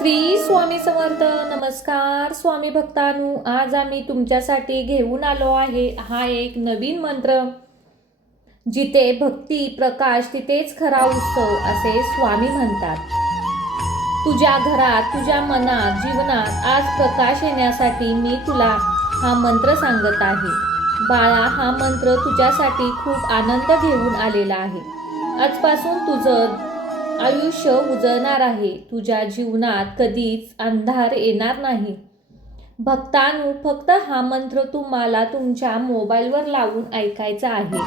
श्री स्वामी समर्थ. नमस्कार स्वामी भक्तांनो, आज आम्ही तुमच्यासाठी घेऊन आलो आहे हा एक नवीन मंत्र. जिथे भक्ती प्रकाश तिथेच खरा उत्सव असे स्वामी म्हणतात. तुझ्या घरात, तुझ्या मनात, जीवनात आज प्रकाश येण्यासाठी मी तुला हा मंत्र सांगत आहे. बाळा, हा मंत्र तुझ्यासाठी खूप आनंद घेऊन आलेला आहे. आजपासून तुझं आयुष्य उजळणार आहे. तुझ्या जीवनात कधीच अंधार येणार नाही. भक्तांनो, फक्त हा मंत्र तुम्हाला तुमच्या मोबाईलवर लावून ऐकायचा आहे.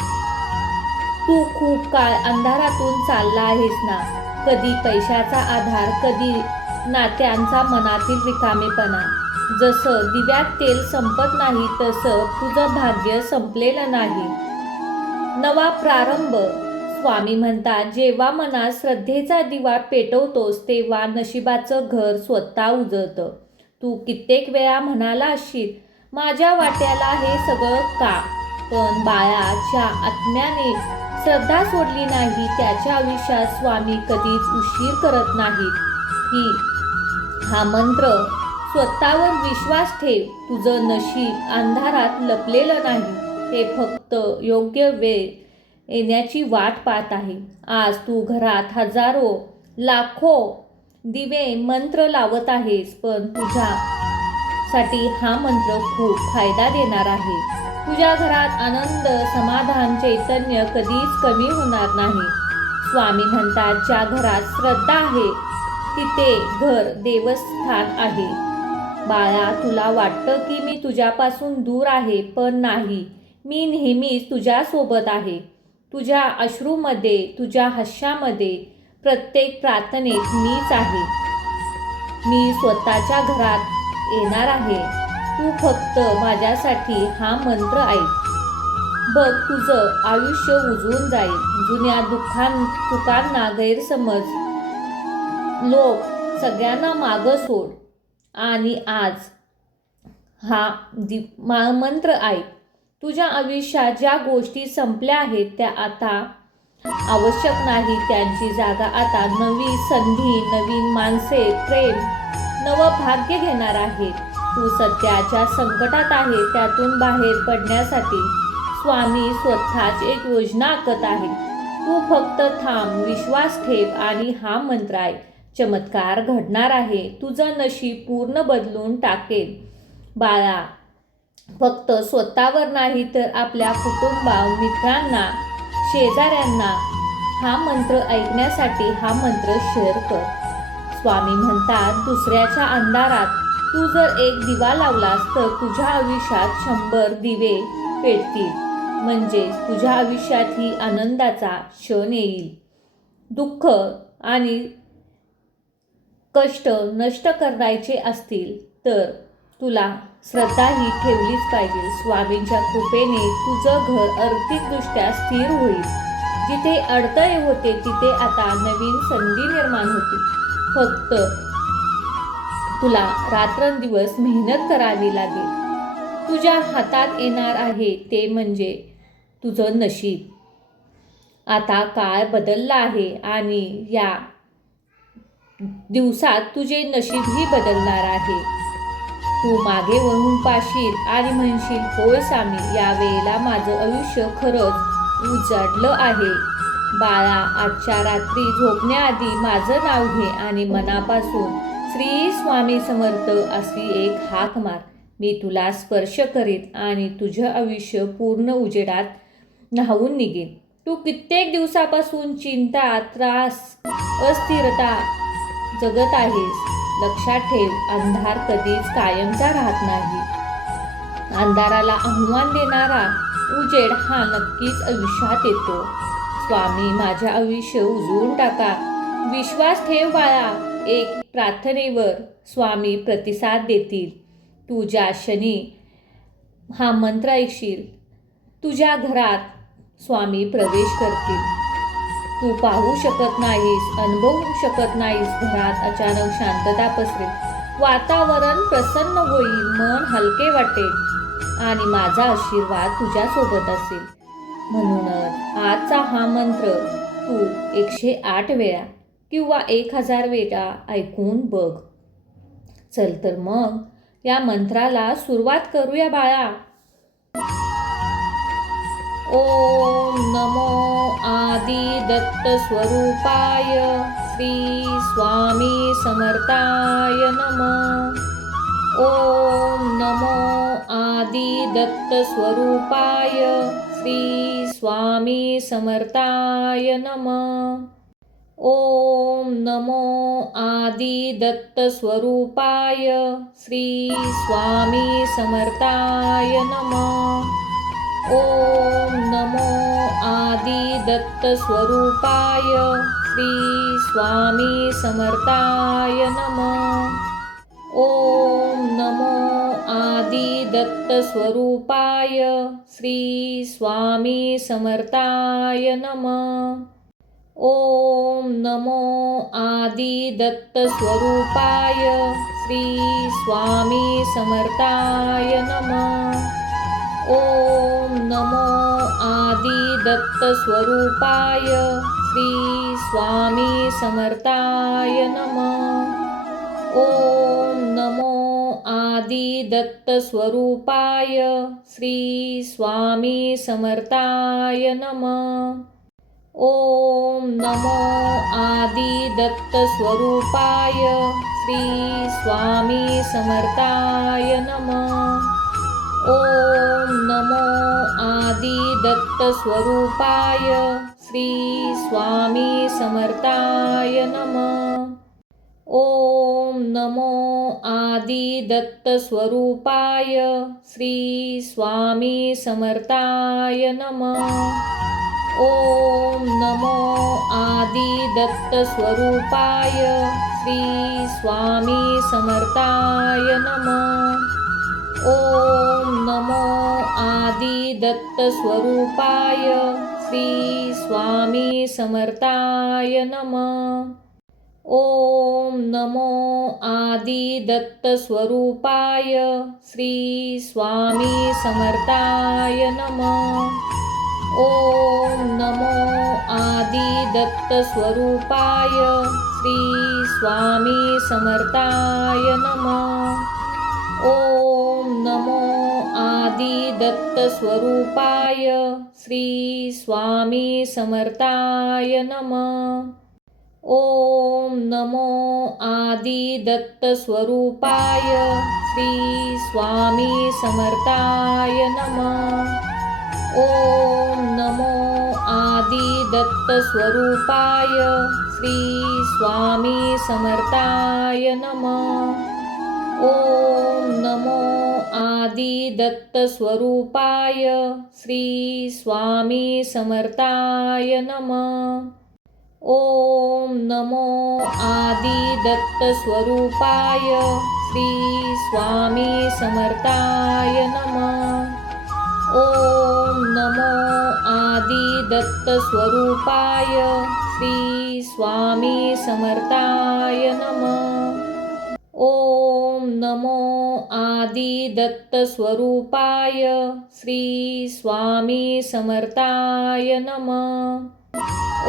तू खूप काळ अंधारातून चालला आहेस ना. कधी पैशाचा आधार, कधी नात्यांचा मनातील रिकामेपणा. जसं दिव्यात तेल संपत नाही तसं तुझं भाग्य संपलेलं नाही. नवा प्रारंभ. स्वामी म्हणतात, जेव्हा मनात श्रद्धेचा दिवा पेटवतोस तेव्हा नशिबाचं घर स्वतः उजळतं. तू कित्येक वेळा म्हणाला असशील, माझ्या वाट्याला हे सगळं का? पण बाळा, ज्या आत्म्याने श्रद्धा सोडली नाही त्याच्या आयुष्यात स्वामी कधीच उशीर करत नाहीत. हा मंत्र स्वतःवर विश्वास ठेव. तुझं नशीब अंधारात लपलेलं नाही. ते फक्त योग्य वेळ येण्याची वाट पाहत आहे. आज तू घरात हजारो, लाखो दिवे मंत्र लावत आहेस, पण तुझ्यासाठी हा मंत्र खूप फायदा देणार आहे. तुझ्या घरात आनंद, समाधान, चैतन्य कधीच कमी होणार नाही. स्वामी म्हणतात, ज्या घरात श्रद्धा आहे तिथे घर देवस्थान आहे. बाळा, तुला वाटतं की मी तुझ्यापासून दूर आहे, पण नाही. मी नेहमीच तुझ्यासोबत आहे. तुझ्या अश्रूमध्ये, तुझ्या हास्यामध्ये, प्रत्येक प्रार्थनेत मीच आहे. मी स्वतःच्या घरात येणार आहे. तू फक्त माझ्यासाठी हा मंत्र ऐक. बघ, तुझं आयुष्य उजळून जाईल. जुन्या चुकांना, गैरसमज, लोक सगळ्यांना मागं सोड आणि आज हा मंत्र ऐक. तुझ्या आयुष्यात ज्या गोष्टी संपल्या आहेत त्या आता आवश्यक नाही. त्यांची जागा आता नवी संधी, नवीन माणसे, प्रेम, नवं भाग्य घेणार आहेत. तू सध्याच्या संकटात आहे त्यातून बाहेर पडण्यासाठी स्वामी स्वतःच एक योजना आखत आहे. तू फक्त थांब, विश्वास ठेव आणि हा मंत्र ऐक. चमत्कार घडणार आहे. तुझं नशीब पूर्ण बदलून टाकेल. बाळा, फक्त स्वतःवर नाही तर आपल्या मित्रांना, शेजाऱ्यांना हा मंत्र ऐकण्यासाठी हा मंत्र शेअर कर. स्वामी म्हणतात, दुसऱ्याच्या अंधारात तू जर एक दिवा लावलास तर तुझ्या आयुष्यात 100 दिवे पेटतील. म्हणजे तुझ्या आयुष्यातही आनंदाचा क्षण येईल. दुःख आणि कष्ट नष्ट करायचे असतील तर तुला श्रद्धा ही ठेवलीच पाहिजे. स्वामींच्या कृपेने तुझं घर आर्थिकदृष्ट्या स्थिर होईल. जिथे अडथळे होते तिथे आता नवीन संधी निर्माण होतील. फक्त तुला रात्रंदिवस मेहनत करावी लागेल. तुझ्या हातात येणार आहे ते म्हणजे तुझं नशीब. आता काळ बदलला आहे आणि या दिवसात तुझे नशीबही बदलणार आहे. तू मागे वळून पाहशील आणि म्हणशील, होय स्वामी, या वेळेला माझं आयुष्य खरंच उजाडलं आहे. बाळा, आजच्या रात्री झोपण्याआधी माझं नाव घे आणि मनापासून श्री स्वामी समर्थ अशी एक हाक मार. मी तुला स्पर्श करीन आणि तुझं आयुष्य पूर्ण उजेडात न्हावून निघेल. तू कित्येक दिवसापासून चिंता, त्रास, अस्थिरता जगत आहेस. लक्षात ठेव, अंधार कधीच कायमचा राहत नाही. अंधाराला आव्हान देणारा उजेड हा नक्कीच आयुष्यात येतो. स्वामी, माझे आयुष्य उजळून टाका. विश्वास ठेव बाळा, एक प्रार्थनेवर स्वामी प्रतिसाद देतील. तू ज्या क्षणी हा मंत्र ऐकशील तुझ्या घरात स्वामी प्रवेश करतील. तू पाहू शकत नाहीस, अनुभवू शकत नाहीस. घरात अचानक शांतता पसरेल. वातावरण प्रसन्न होईल, मन हलके वाटेल आणि माझा आशीर्वाद तुझ्यासोबत असेल. म्हणूनच आजचा हा मंत्र तू 108 वेळा किंवा 1000 वेळा ऐकून बघ. चल तर मग या मंत्राला सुरुवात करूया बाळा. ओम नमो आदि दत्त स्वरूपाय श्री स्वामी समर्थाय नमः. ओम नमो आदि दत्त स्वरूपाय श्री स्वामी समर्थाय नमः. ओम नमो आदि दत्त स्वरूपाय श्री स्वामी समर्थाय नमः. ओम नमो आदि दत्त स्वरूपाय श्री स्वामी समर्थाय नमः. ओम नमो आदि दत्त स्वरूपाय श्री स्वामी समर्थाय नमः. ओम नमो आदि दत्त स्वरूपाय श्री स्वामी समर्थाय नमः. ओम नमो आदि दत्त स्वरूपाय श्री स्वामी समर्थाय नमः. ओम नमो आदि दत्त स्वरूपाय श्री स्वामी समर्थाय नमः. ओम नमो आदि दत्त स्वरूपाय श्री स्वामी समर्थाय नमः. ओम नमो आदि दत्त स्वरूपाय श्री स्वामी समर्थाय नमः. ओम नमो आदि दत्त स्वरूपाय श्री स्वामी समर्थाय नमः. ओम नमो आदि दत्त स्वरूपाय श्री स्वामी समर्थाय नमः. ओम नमो आदि दत्त स्वरूपाय श्री स्वामी समर्थाय नमः. ओम नमो आदि दत्त स्वरूपाय श्री स्वामी समर्थाय नमः. ओम नमो आदि दत्त स्वरूपाय श्री स्वामी समर्थाय नमः. ओम नमो आदि दत्त स्वरूपाय श्री स्वामी समर्थाय नमः. ओम नमो आदि दत्त स्वरूपाय श्री स्वामी समर्थाय नमः. ओम नमो आदि दत्त स्वरूपाय श्री स्वामी समर्थाय नमः. ओम नमो आदि दत्त स्वरूपाय श्री स्वामी समर्थाय नमः. ओम नमो आदि दत्त स्वरूपाय श्री स्वामी समर्थाय नमः. ओम नमो आदि दत्त स्वरूपाय श्री स्वामी समर्थाय नमः. ओम नमो आदि दत्त स्वरूपाय श्री स्वामी समर्थाय नमः.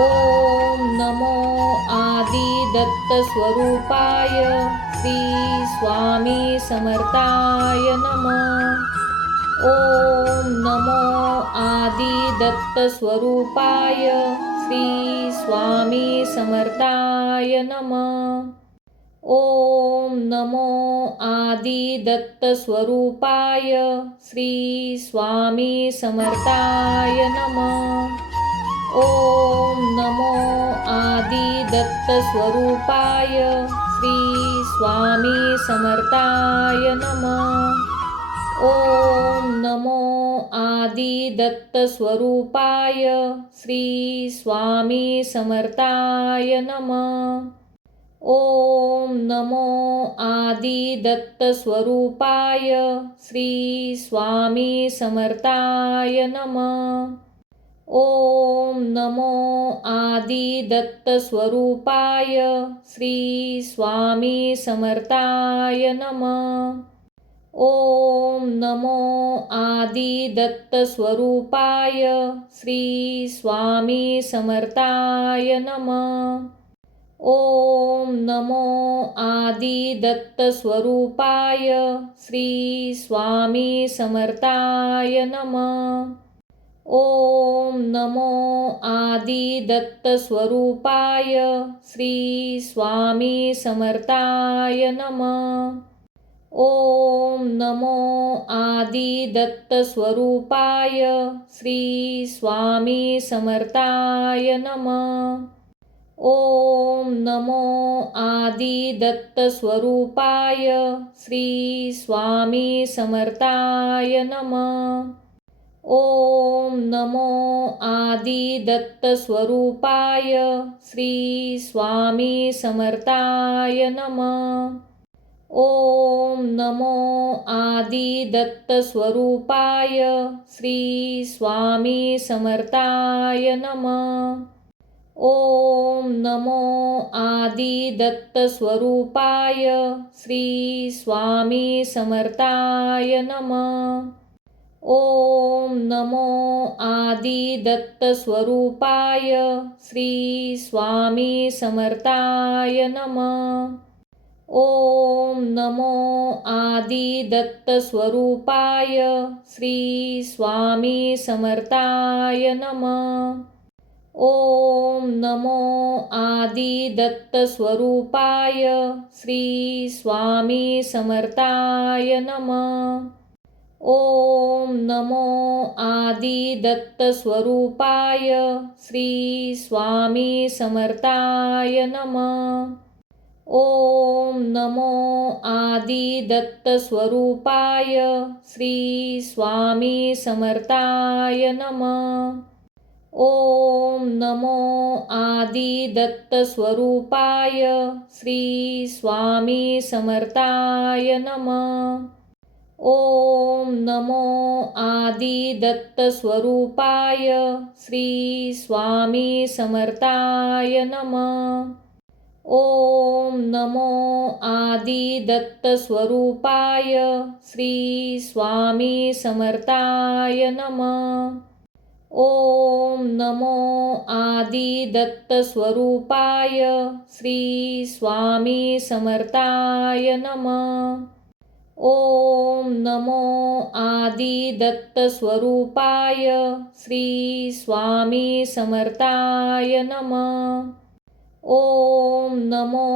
ओम नमो आदि दत्त स्वरूपाय श्री स्वामी समर्थाय नमः. ओम नमो आदि दत्त स्वरूपाय श्री स्वामी समर्थाय नमः. ओम नमो आदि दत्त स्वरूपाय श्री स्वामी समर्थाय नमः. ओम नमो आदि दत्त स्वरूपाय श्री स्वामी समर्थाय नमः. ओम नमो आदि दत्त स्वरूपाय श्री स्वामी समर्थाय नमः. ओम नमो आदि दत्त स्वरूपाय श्री स्वामी समर्थाय नमः. ओम नमो आदि दत्त स्वरूपाय श्री स्वामी समर्थाय नमः. ओम नमो आदि दत्त स्वरूपाय श्री स्वामी समर्थाय नमः. ओम नमो आदि दत्तस्वरूपाय श्री स्वामी समर्थाय नमः। ओम नमो आदि दत्तस्वरूपाय श्री स्वामी समर्थाय नमः। ओम नमो आदि दत्तस्वरूपाय श्री स्वामी समर्थाय नमः। ओम नमो आदि दत्तस्वरूपाय श्री स्वामी समर्थाय नमः। ओम नमो आदि दत्तस्वरूपाय श्री स्वामी समर्थाय नमः। ओम नमो आदि दत्तस्वरूपाय श्री स्वामी समर्थाय नमः। ओम नमो आदि दत्तस्वरूपाय श्री स्वामी समर्थाय नमः। ओम नमो आदि दत्तस्वरूपाय श्री स्वामी समर्थाय नमः। ओम नमो आदि दत्तस्वरूपाय श्री स्वामी समर्थाय नमः। ओम नमो आदि दत्तस्वरूपाय श्री स्वामी समर्थाय नमः। ओम नमो आदि दत्तस्वरूपाय श्री स्वामी समर्थाय नमः। ओम नमो आदि दत्तस्वरूपाय श्री स्वामी समर्थाय नमः। ओम नमो आदि दत्तस्वरूपाय श्री स्वामी समर्थाय नमः। ओम नमो आदि दत्तस्वरूपाय श्री स्वामी समर्थाय नमः। ओम नमो आदि दत्तस्वरूपाय श्री स्वामी समर्थाय नमः। ओम नमो आदि दत्तस्वरूपाय श्री स्वामी समर्थाय नमः। ओम नमो आदि दत्तस्वरूपाय श्री स्वामी समर्थाय नमः। ओम नमो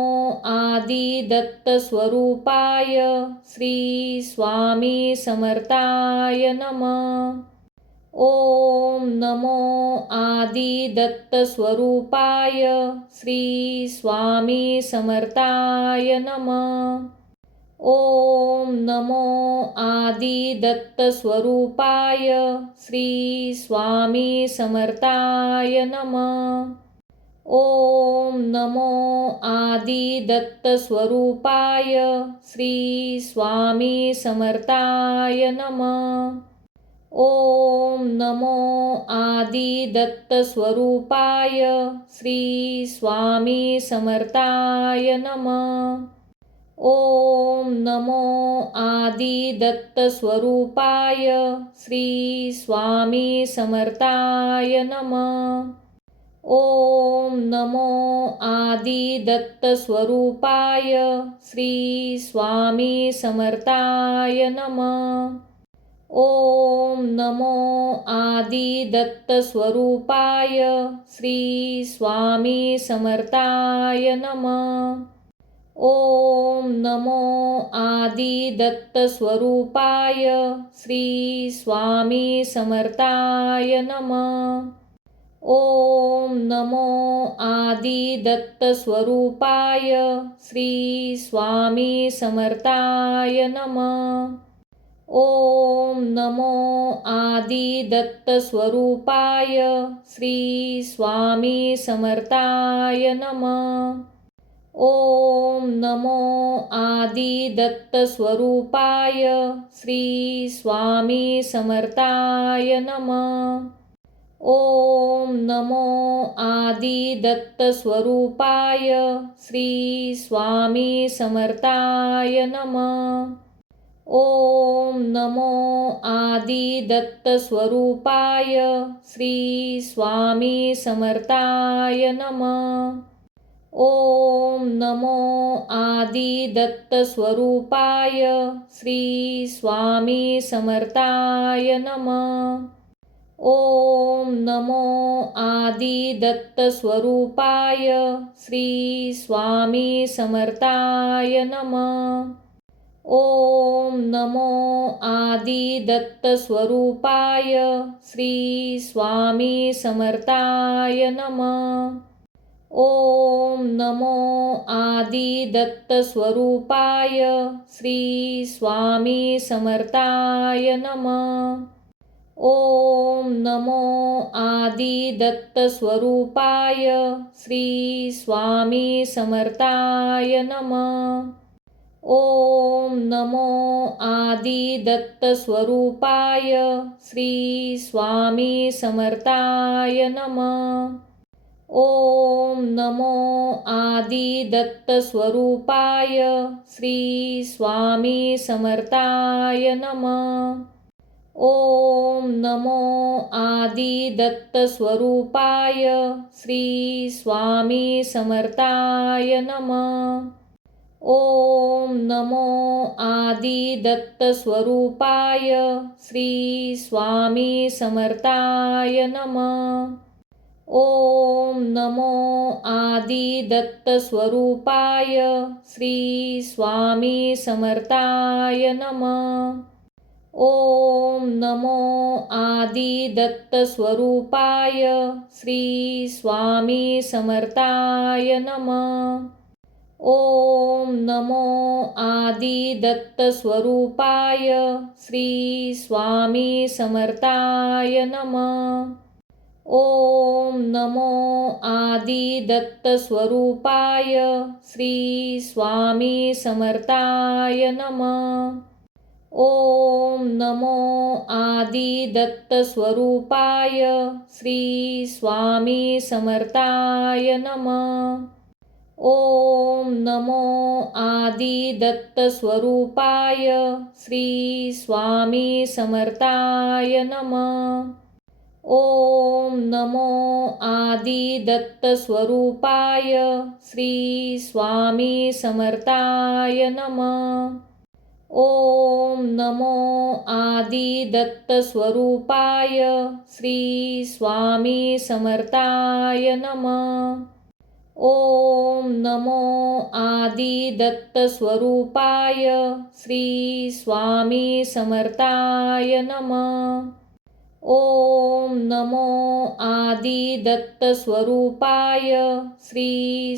आदि दत्तस्वरूपाय श्री स्वामी समर्थाय नमः। ओम नमो आदि दत्तस्वरूपाय श्री स्वामी समर्थाय नमः। ओम नमो आदि दत्तस्वरूपाय श्री स्वामी समर्थाय नमः। ओम नमो आदि दत्तस्वरूपाय श्री स्वामी समर्थाय नमः। ओम नमो आदि दत्तस्वरूपाय श्री स्वामी समर्थाय नमः। ओम नमो आदि दत्तस्वरूपाय श्री स्वामी समर्थाय नमः। ओम नमो आदि दत्तस्वरूपाय श्री स्वामी समर्थाय नमः। ओम नमो आदि दत्तस्वरूपाय श्री स्वामी समर्थाय नमः। ओम नमो आदि दत्तस्वरूपाय श्री स्वामी समर्थाय नमः। ओम नमो आदि दत्तस्वरूपाय श्री स्वामी समर्थाय नमः। ओम नमो आदि दत्तस्वरूपाय श्री स्वामी समर्थाय नमः। ओम नमो आदि दत्तस्वरूपाय श्री स्वामी समर्थाय नमः। ओम नमो आदि दत्तस्वरूपाय श्री स्वामी समर्थाय नमः। ओम नमो आदि दत्तस्वरूपाय श्री स्वामी समर्थाय नमः। ओम नमो आदिदत्तस्वरूपाय श्री स्वामी समर्थाय नमः। ओम नमो आदिदत्तस्वरूपाय श्री स्वामी समर्थाय नमः। ओम नमो आदिदत्तस्वरूपाय श्री स्वामी समर्थाय नमः। ओम नमो आदिदत्तस्वरूपाय श्री स्वामी समर्थाय नमः। ओम नमो आदिदत्तस्वरूपाय श्री स्वामी समर्थाय नमः। ओम नमो आदिदत्तस्वरूपाय श्री स्वामी समर्थाय नमः। ओम नमो आदिदत्तस्वरूपाय श्री स्वामी समर्थाय नमः। ओम नमो आदिदत्तस्वरूपाय श्री स्वामी समर्थाय नमः। ओम नमो आदिदत्तस्वरूपाय श्री स्वामी समर्थाय नमः। ओम नमो आदिदत्तस्वरूपाय श्री स्वामी समर्थाय नमः। ओम नमो आदिदत्तस्वरूपाय श्री स्वामी समर्थाय नमः। ओम नमो आदिदत्तस्वरूपाय श्री स्वामी समर्थाय नमः। ओम नमो आदिदत्तस्वरूपाय श्री स्वामी समर्थाय नमः। ओम नमो आदिदत्तस्वरूपाय श्री स्वामी समर्थाय नमः। ओम नमो आदिदत्तस्वरूपाय श्री स्वामी समर्थाय नमः। ओम नमो आदिदत्तस्वरूपाय श्री स्वामी समर्थाय नमः। ओम नमो आदिदत्तस्वरूपाय श्री स्वामी समर्थाय नमः। ओम नमो आदिदत्तस्वरूपाय श्री स्वामी समर्थाय नमः। ओम नमो आदिदत्तस्वरूपाय श्री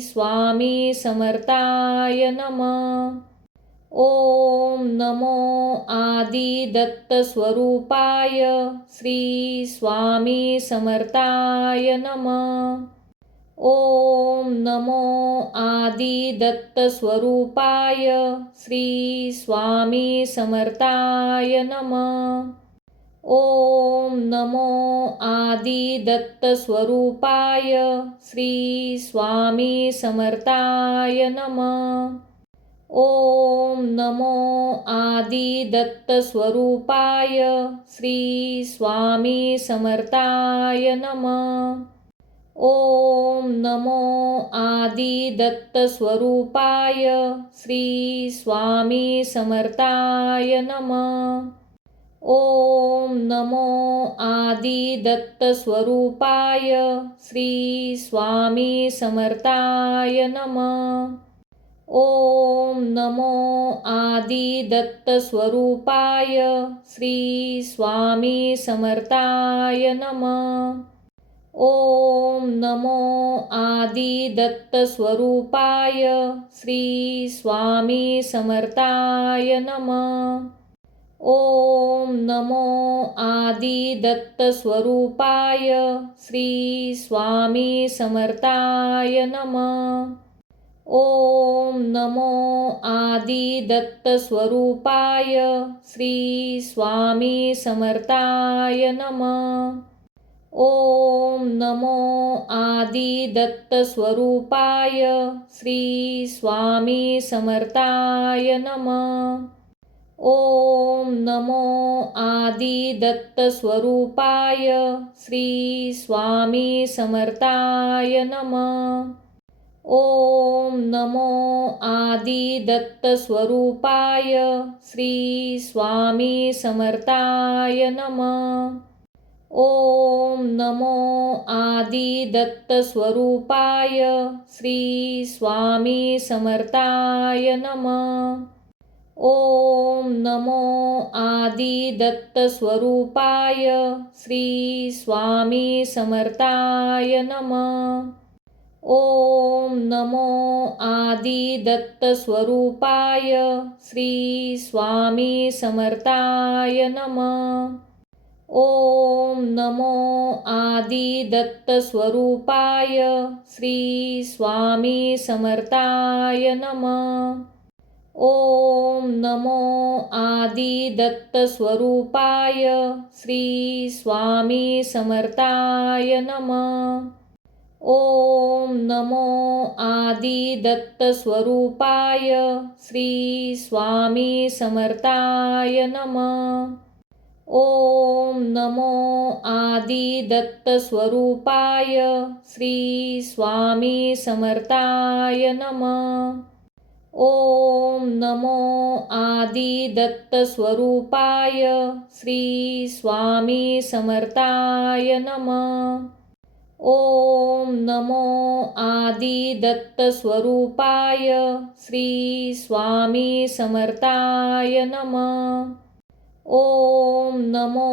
स्वामी समर्थाय नमः। ओम नमो आदिदत्तस्वरूपाय श्री स्वामी समर्थाय नमः। ओम नमो आदिदत्तस्वरूपाय श्री स्वामी समर्थाय नमः। ओम नमो आदिदत्तस्वरूपाय श्री स्वामी समर्थाय नमः। ओम नमो आदिदत्तस्वरूपाय श्री स्वामी समर्थाय नमः। ओम नमो आदिदत्तस्वरूपाय श्री स्वामी समर्थाय नमः। ओम नमो आदिदत्तस्वरूपाय श्री स्वामी समर्थाय नमः। ओम नमो आदिदत्तस्वरूपाय श्री स्वामी समर्थाय नमः। ओम नमो आदिदत्तस्वरूपाय श्री स्वामी समर्थाय नमः। ओम नमो आदिदत्तस्वरूपाय श्री स्वामी समर्थाय नमः। ओम नमो आदिदत्तस्वरूपाय श्री स्वामी समर्थाय नमः। ओम नमो आदिदत्तस्वरूपाय श्री स्वामी समर्थाय नमः। ओम नमो आदिदत्तस्वरूपाय श्री स्वामी समर्थाय नमः। ओम नमो आदिदत्तस्वरूपाय श्री स्वामी समर्थाय नमः। ओम नमो आदिदत्तस्वरूपाय श्री स्वामी समर्थाय नमः। ओम नमो आदिदत्तस्वरूपाय श्री स्वामी समर्थाय नमः। ओम नमो आदिदत्तस्वरूपाय श्री स्वामी समर्थाय नमः। ओम नमो आदिदत्तस्वरूपाय श्री स्वामी समर्थाय नमः। ओम नमो आदिदत्तस्वरूपाय श्री स्वामी समर्थाय नमः। ओम नमो आदिदत्तस्वरूपाय श्री स्वामी समर्थाय नमः। ओम नमो आदिदत्तस्वरूपाय श्री स्वामी समर्थाय नमः। ओम नमो आदिदत्तस्वरूपाय श्री स्वामी समर्थाय नमः। ओम नमो आदिदत्तस्वरूपाय श्री स्वामी समर्थाय नमः। ओम नमो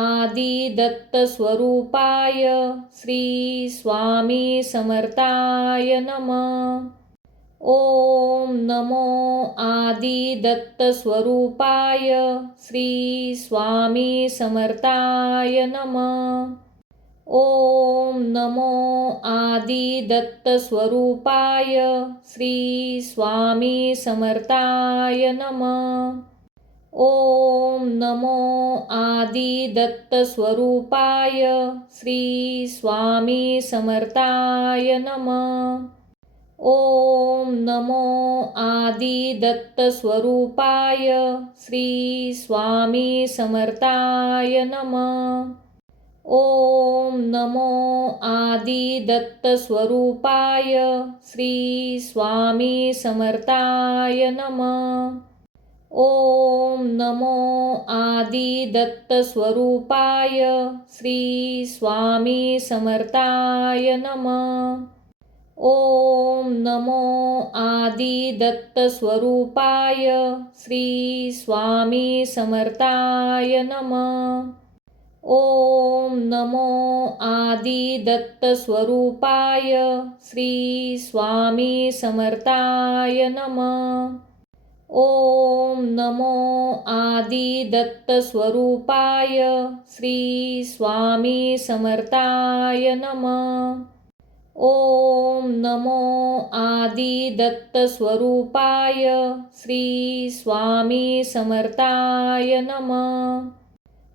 आदिदत्तस्वरूपाय श्री स्वामी समर्थाय नमः। ओम नमो आदिदत्तस्वरूपाय श्री स्वामी समर्थाय नमः। ओम नमो आदिदत्तस्वरूपाय श्री स्वामी समर्थाय नमः। ओम नमो आदिदत्तस्वरूपाय श्री स्वामी समर्थाय नमः। ओम नमो आदिदत्तस्वरूपाय श्री स्वामी समर्थाय नमः। ओम नमो आदिदत्तस्वरूपाय श्री स्वामी समर्थाय नमः। ओम नमो आदिदत्तस्वरूपाय श्री स्वामी समर्थाय नमः। ओम नमो आदिदत्तस्वरूपाय श्री स्वामी समर्थाय नमः। ओम नमो आदिदत्तस्वरूपाय श्री स्वामी समर्थाय नमः। ओम नमो आदिदत्तस्वरूपाय श्री स्वामी समर्थाय नमः। ओम नमो आदिदत्तस्वरूपाय श्री स्वामी समर्थाय नमः।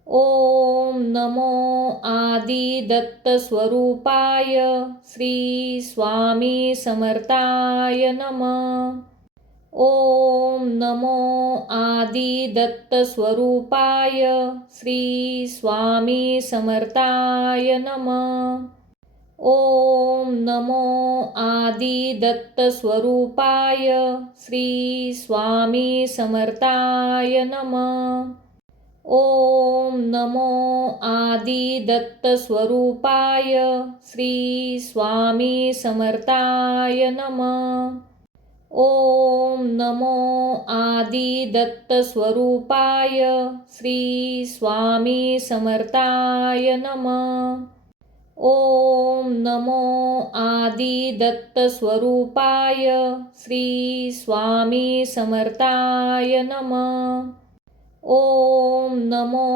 ओम नमो आदिदत्तस्वरूपाय श्री स्वामी समर्थाय नमः। ओम नमो आदिदत्तस्वरूपाय श्री स्वामी समर्थाय नमः। ओम नमो आदिदत्तस्वरूपाय श्री स्वामी समर्थाय नमः। ओम नमो आदिदत्तस्वरूपाय श्री स्वामी समर्थाय नमः। ओम नमो आदिदत्तस्वरूपाय श्री स्वामी समर्थाय नमः। ओम नमो आदिदत्तस्वरूपाय श्री स्वामी समर्थाय नमः। ओम नमो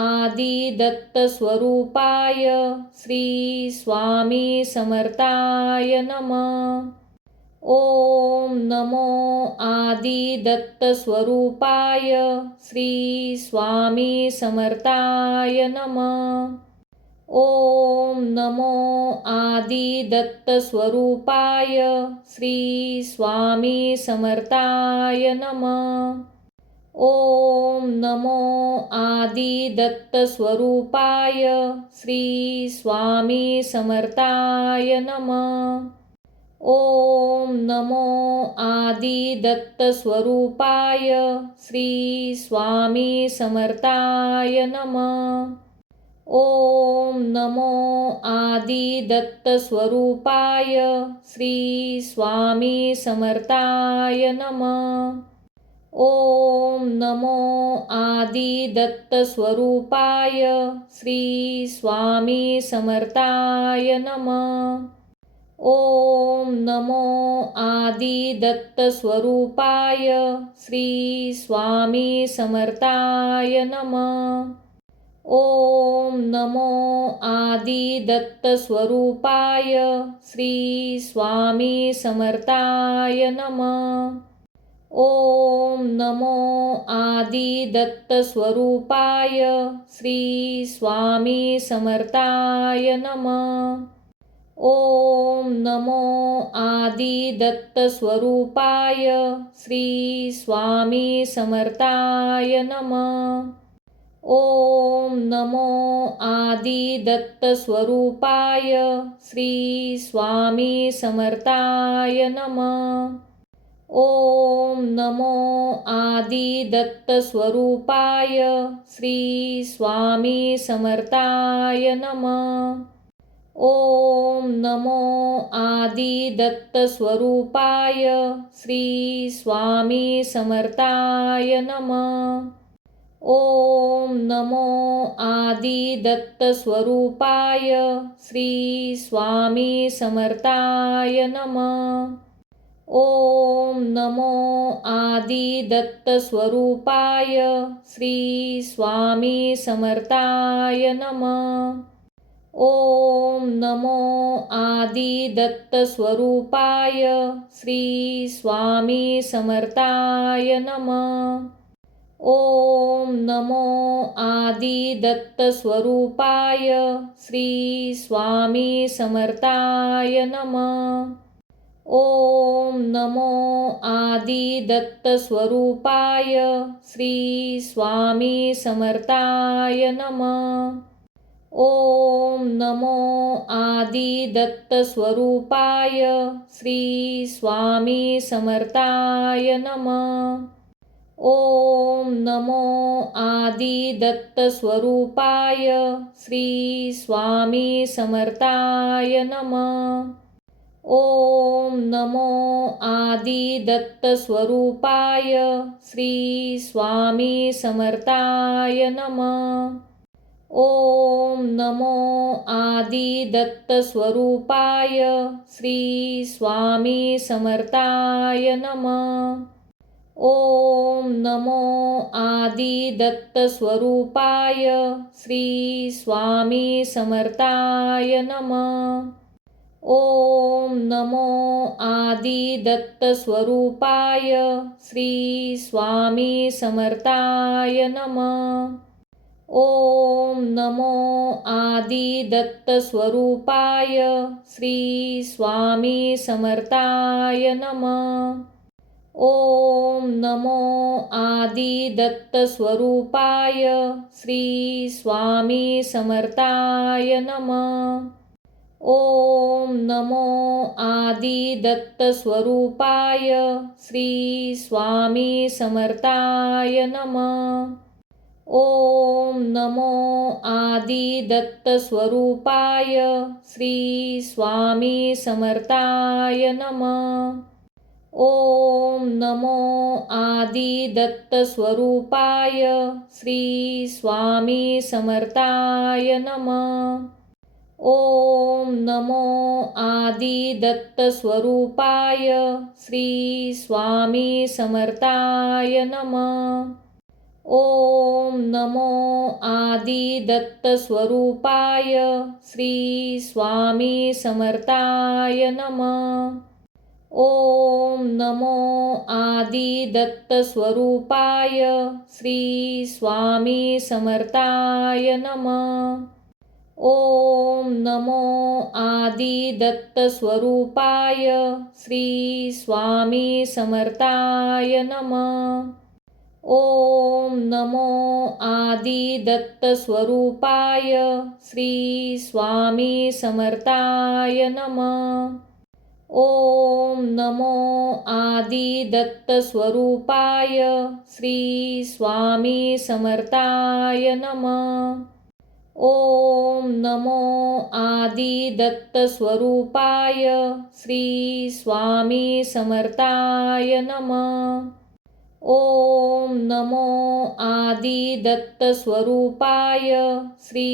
आदिदत्तस्वरूपाय श्री स्वामी समर्थाय नमः। ओम नमो आदिदत्तस्वरूपाय श्री स्वामी समर्थाय नमः। ओम नमो आदिदत्तस्वरूपाय श्री स्वामी समर्थाय नमः। ओम नमो आदिदत्तस्वरूपाय श्री स्वामी समर्थाय नमः। ओम नमो आदिदत्तस्वरूपाय श्री स्वामी समर्थाय नमः। ओम नमो आदिदत्तस्वरूपाय श्री स्वामी समर्थाय नमः। ओम नमो आदिदत्तस्वरूपाय श्री स्वामी समर्थाय नमः। ओम नमो आदिदत्तस्वरूपाय श्री स्वामी समर्थाय नमः। ओम नमो आदिदत्तस्वरूपाय श्री स्वामी समर्थाय नमः। ओम नमो आदिदत्तस्वरूपाय श्री स्वामी समर्थाय नमः। ओम नमो आदिदत्तस्वरूपाय श्री स्वामी समर्थाय नमः। ओम नमो आदिदत्तस्वरूपाय श्री स्वामी समर्थाय नमः। ओम नमो आदिदत्तस्वरूपाय श्री स्वामी समर्थाय नमः। ओम नमो आदिदत्तस्वरूपाय श्री स्वामी समर्थाय नमः। ओम नमो आदिदत्तस्वरूपाय श्री स्वामी समर्थाय नमः। ओम नमो आदिदत्तस्वरूपाय श्री स्वामी समर्थाय नमः। ओम नमो आदिदत्तस्वरूपाय श्री स्वामी समर्थाय नमः। ओम नमो आदिदत्तस्वरूपाय श्री स्वामी समर्थाय नमः। ओम नमो आदिदत्तस्वरूपाय श्री स्वामी समर्थाय नमः। ओम नमो आदिदत्तस्वरूपाय श्री स्वामी समर्थाय नमः। ओम नमो आदिदत्तस्वरूपाय श्री स्वामी समर्थाय नमः। ओम नमो आदिदत्तस्वरूपाय श्री स्वामी समर्थाय नमः। ओम नमो आदिदत्तस्वरूपाय श्री स्वामी समर्थाय नमः। ओम नमो आदिदत्तस्वरूपाय श्री स्वामी समर्थाय नमः। ओम नमो आदिदत्तस्वरूपाय श्री स्वामी समर्थाय नमः। ओम नमो आदिदत्तस्वरूपाय श्री स्वामी समर्थाय नमः। ओम नमो आदिदत्तस्वरूपाय श्री स्वामी समर्थाय नमः। ओम नमो आदिदत्तस्वरूपाय श्री स्वामी समर्थाय नमः। ओम नमो आदिदत्तस्वरूपाय श्री स्वामी समर्थाय नमः। ओम नमो आदिदत्तस्वरूपाय श्री स्वामी समर्थाय नमः। ओम नमो आदिदत्तस्वरूपाय श्री स्वामी समर्थाय नमः। ओम नमो आदिदत्तस्वरूपाय श्री स्वामी समर्थाय नमः। ओम नमो आदिदत्तस्वरूपाय श्री स्वामी समर्थाय नमः। ओम नमो आदिदत्तस्वरूपाय श्री स्वामी समर्थाय नमः। ओम नमो आदिदत्तस्वरूपाय श्री स्वामी समर्थाय नमः। ओम नमो आदिदत्तस्वरूपाय श्री स्वामी समर्थाय नमः। ओम नमो आदिदत्तस्वरूपाय श्री स्वामी समर्थाय नमः। ओम नमो आदिदत्तस्वरूपाय श्री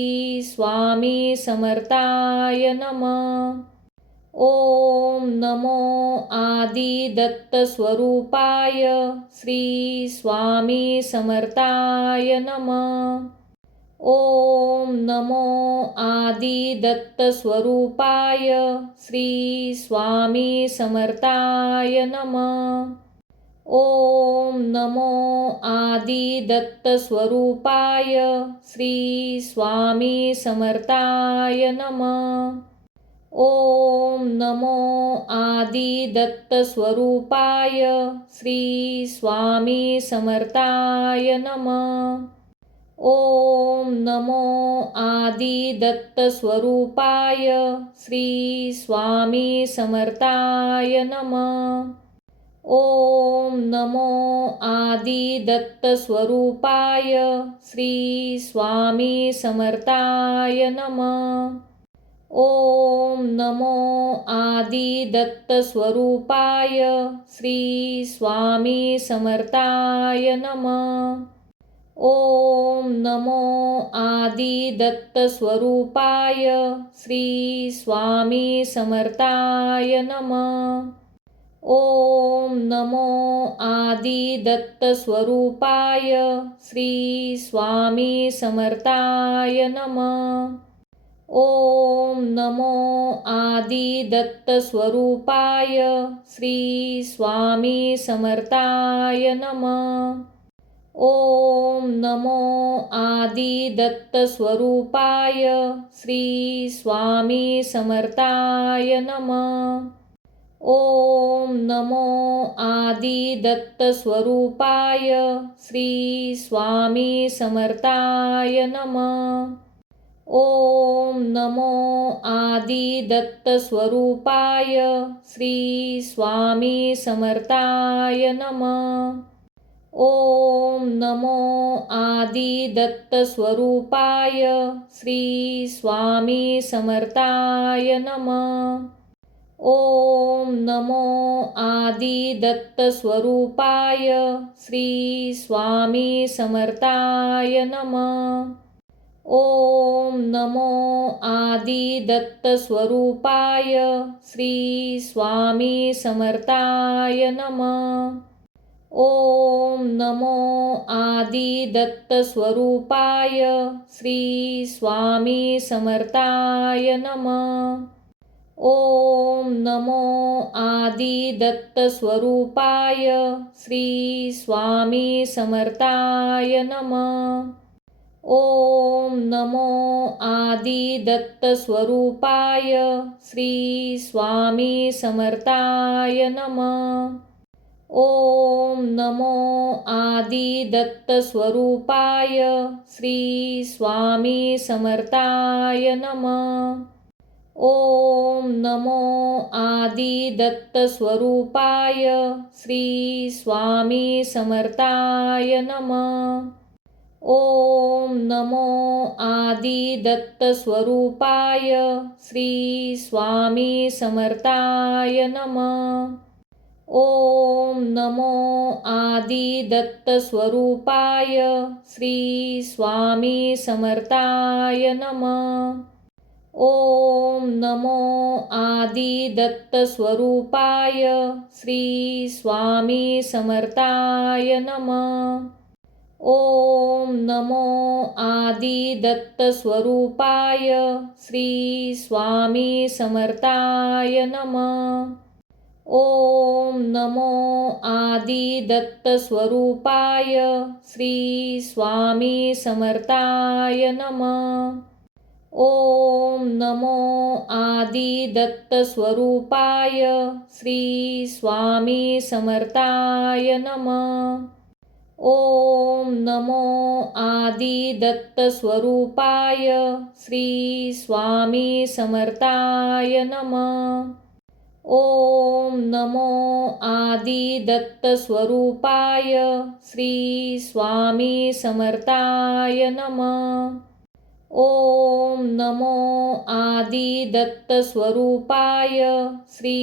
स्वामी समर्थाय नमः। ओम नमो आदिदत्तस्वरूपाय श्री स्वामी समर्थाय नमः। ओम नमो आदिदत्तस्वरूपाय श्री स्वामी समर्थाय नमः। ओम नमो आदिदत्तस्वरूपाय श्री स्वामी समर्थाय नमः। ओम नमो आदिदत्तस्वरूपाय श्री स्वामी समर्थाय नमः। ओम नमो आदिदत्तस्वरूपाय श्री स्वामी समर्थाय नमः। ओम नमो आदिदत्तस्वरूपाय श्री स्वामी समर्थाय नमः। ओम नमो आदिदत्तस्वरूपाय श्री स्वामी समर्थाय नमः। ओम नमो आदिदत्तस्वरूपाय श्री स्वामी समर्थाय नमः। ओम नमो आदिदत्तस्वरूपाय श्री स्वामी समर्थाय नमः। ओम नमो आदिदत्तस्वरूपाय श्री स्वामी समर्थाय नमः। ओम नमो आदिदत्तस्वरूपाय श्री स्वामी समर्थाय नमः। ओम नमो आदिदत्तस्वरूपाय श्री स्वामी समर्थाय नमः। ओम नमो आदिदत्तस्वरूपाय श्री स्वामी समर्थाय नमः। ओम नमो आदिदत्तस्वरूपाय श्री स्वामी समर्थाय नमः। ओम नमो आदिदत्तस्वरूपाय श्री स्वामी समर्थाय नमः। ओम नमो आदिदत्तस्वरूपाय श्री स्वामी समर्थाय नमः। ओम नमो आदिदत्तस्वरूपाय श्री स्वामी समर्थाय नमः। ओम नमो आदिदत्तस्वरूपाय श्री स्वामी समर्थाय नमः। ओम नमो आदिदत्तस्वरूपाय श्री स्वामी समर्थाय नमः। ओम नमो आदिदत्तस्वरूपाय श्री स्वामी समर्थाय नमः। ओम नमो आदिदत्तस्वरूपाय श्री स्वामी समर्थाय नमः। ओम नमो आदिदत्तस्वरूपाय श्री स्वामी समर्थाय नमः। ओम नमो आदिदत्तस्वरूपाय श्री स्वामी समर्थाय नमः। ओम नमो आदिदत्तस्वरूपाय श्री स्वामी समर्थाय नमः। ओम नमो आदिदत्तस्वरूपाय श्री स्वामी समर्थाय नमः। ओम नमो आदिदत्तस्वरूपाय श्री स्वामी समर्थाय नमः। ओम नमो आदिदत्तस्वरूपाय श्री स्वामी समर्थाय नमः। ओम नमो आदिदत्तस्वरूपाय श्री स्वामी समर्थाय नमः। ओम नमो आदिदत्तस्वरूपाय श्री स्वामी समर्थाय नमः। ओम नमो आदिदत्तस्वरूपाय श्री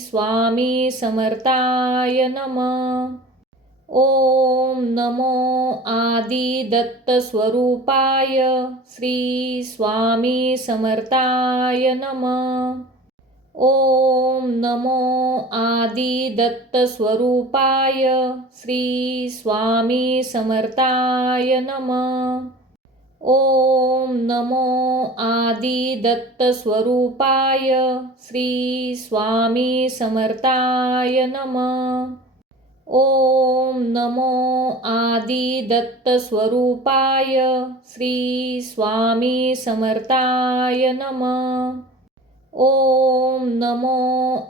स्वामी समर्थाय नमः। ओम नमो आदिदत्तस्वरूपाय श्री स्वामी समर्थाय नमः। ओम नमो आदिदत्तस्वरूपाय श्री स्वामी समर्थाय नमः। ओम नमो आदिदत्तस्वरूपाय श्री स्वामी समर्थाय नमः। ओम नमो आदिदत्तस्वरूपाय श्री स्वामी समर्थाय नमः। ओम नमो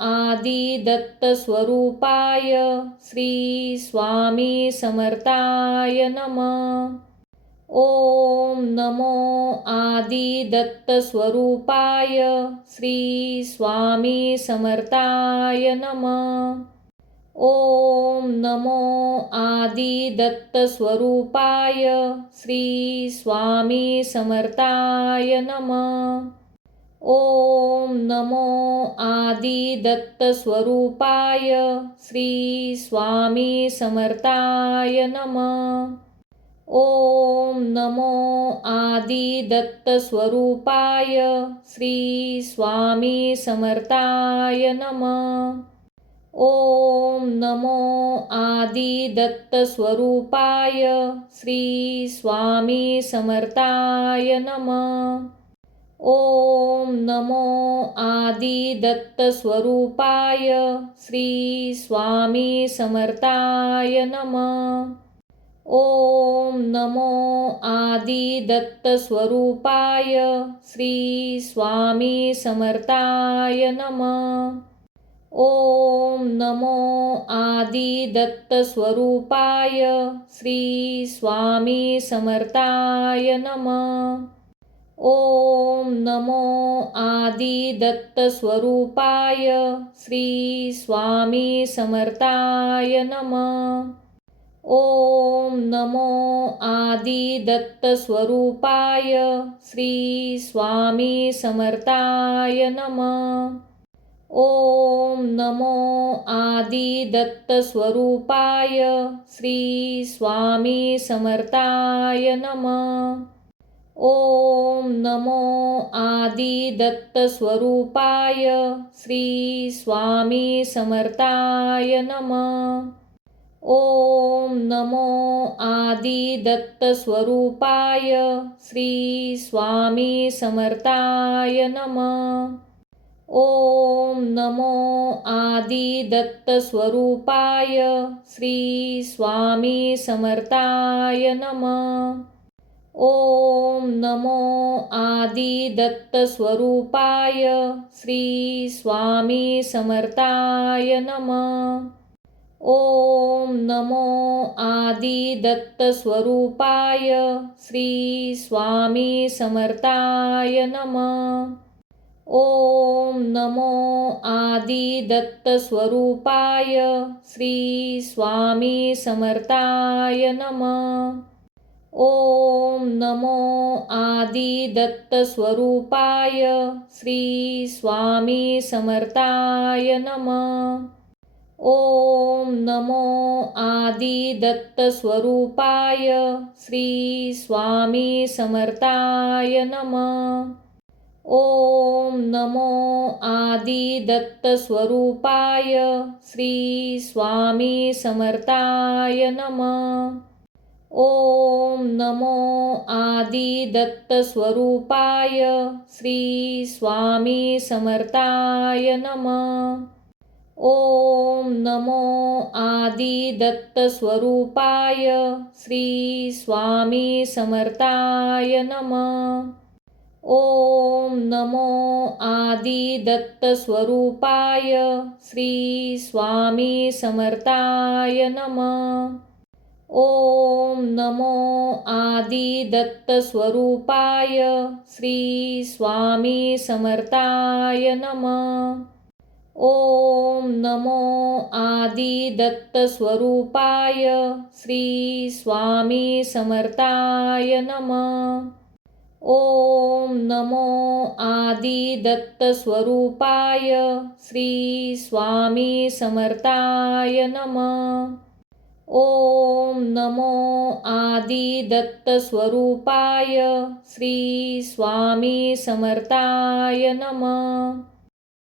आदिदत्तस्वरूपाय श्री स्वामी समर्थाय नमः। ओम नमो आदिदत्तस्वरूपाय श्री स्वामी समर्थाय नमः। ओम नमो आदिदत्तस्वरूपाय श्री स्वामी समर्थाय नमः। ओम नमो आदिदत्तस्वरूपाय श्री स्वामी समर्थाय नमः। ओम नमो आदिदत्तस्वरूपाय श्री स्वामी समर्थाय नमः। ओम नमो आदिदत्तस्वरूपाय श्री स्वामी समर्थाय नमः। ओम नमो आदिदत्तस्वरूपाय श्री स्वामी समर्थाय नमः। ओम नमो आदिदत्तस्वरूपाय श्री स्वामी समर्थाय नमः। ओम नमो आदिदत्तस्वरूपाय श्री स्वामी समर्थाय नमः। ओम नमो आदिदत्तस्वरूपाय श्री स्वामी समर्थाय नमः। ओम नमो आदिदत्तस्वरूपाय श्री स्वामी समर्थाय नमः। ओम नमो आदिदत्तस्वरूपाय श्री स्वामी समर्थाय नमः। ओम नमो आदिदत्तस्वरूपाय श्री स्वामी समर्थाय नमः। ओम नमो आदिदत्तस्वरूपाय श्री स्वामी समर्थाय नमः। ओम नमो आदिदत्तस्वरूपाय श्री स्वामी समर्थाय नमः। ओम नमो आदिदत्तस्वरूपाय श्री स्वामी समर्थाय नमः। ओम नमो आदिदत्तस्वरूपाय श्री स्वामी समर्थाय नमः। ओम नमो आदिदत्तस्वरूपाय श्री स्वामी समर्थाय नमः। ओम नमो आदिदत्तस्वरूपाय श्री स्वामी समर्थाय नमः। ओम नमो आदिदत्तस्वरूपाय श्री स्वामी समर्थाय नमः। ओम नमो आदिदत्तस्वरूपाय श्री स्वामी समर्थाय नमः। ओम नमो आदिदत्तस्वरूपाय श्री स्वामी समर्थाय नमः। ओम नमो आदिदत्तस्वरूपाय श्री स्वामी समर्थाय नमः। ओम नमो आदिदत्तस्वरूपाय श्री स्वामी समर्थाय नमः। ओम नमो आदिदत्तस्वरूपाय श्री स्वामी समर्थाय नमः। ओम नमो आदिदत्तस्वरूपाय श्री स्वामी समर्थाय नमः. ओम नमो आदिदत्तस्वरूपाय श्री स्वामी समर्थाय नमः. ओम नमो आदिदत्तस्वरूपाय श्री स्वामी समर्थाय नमः.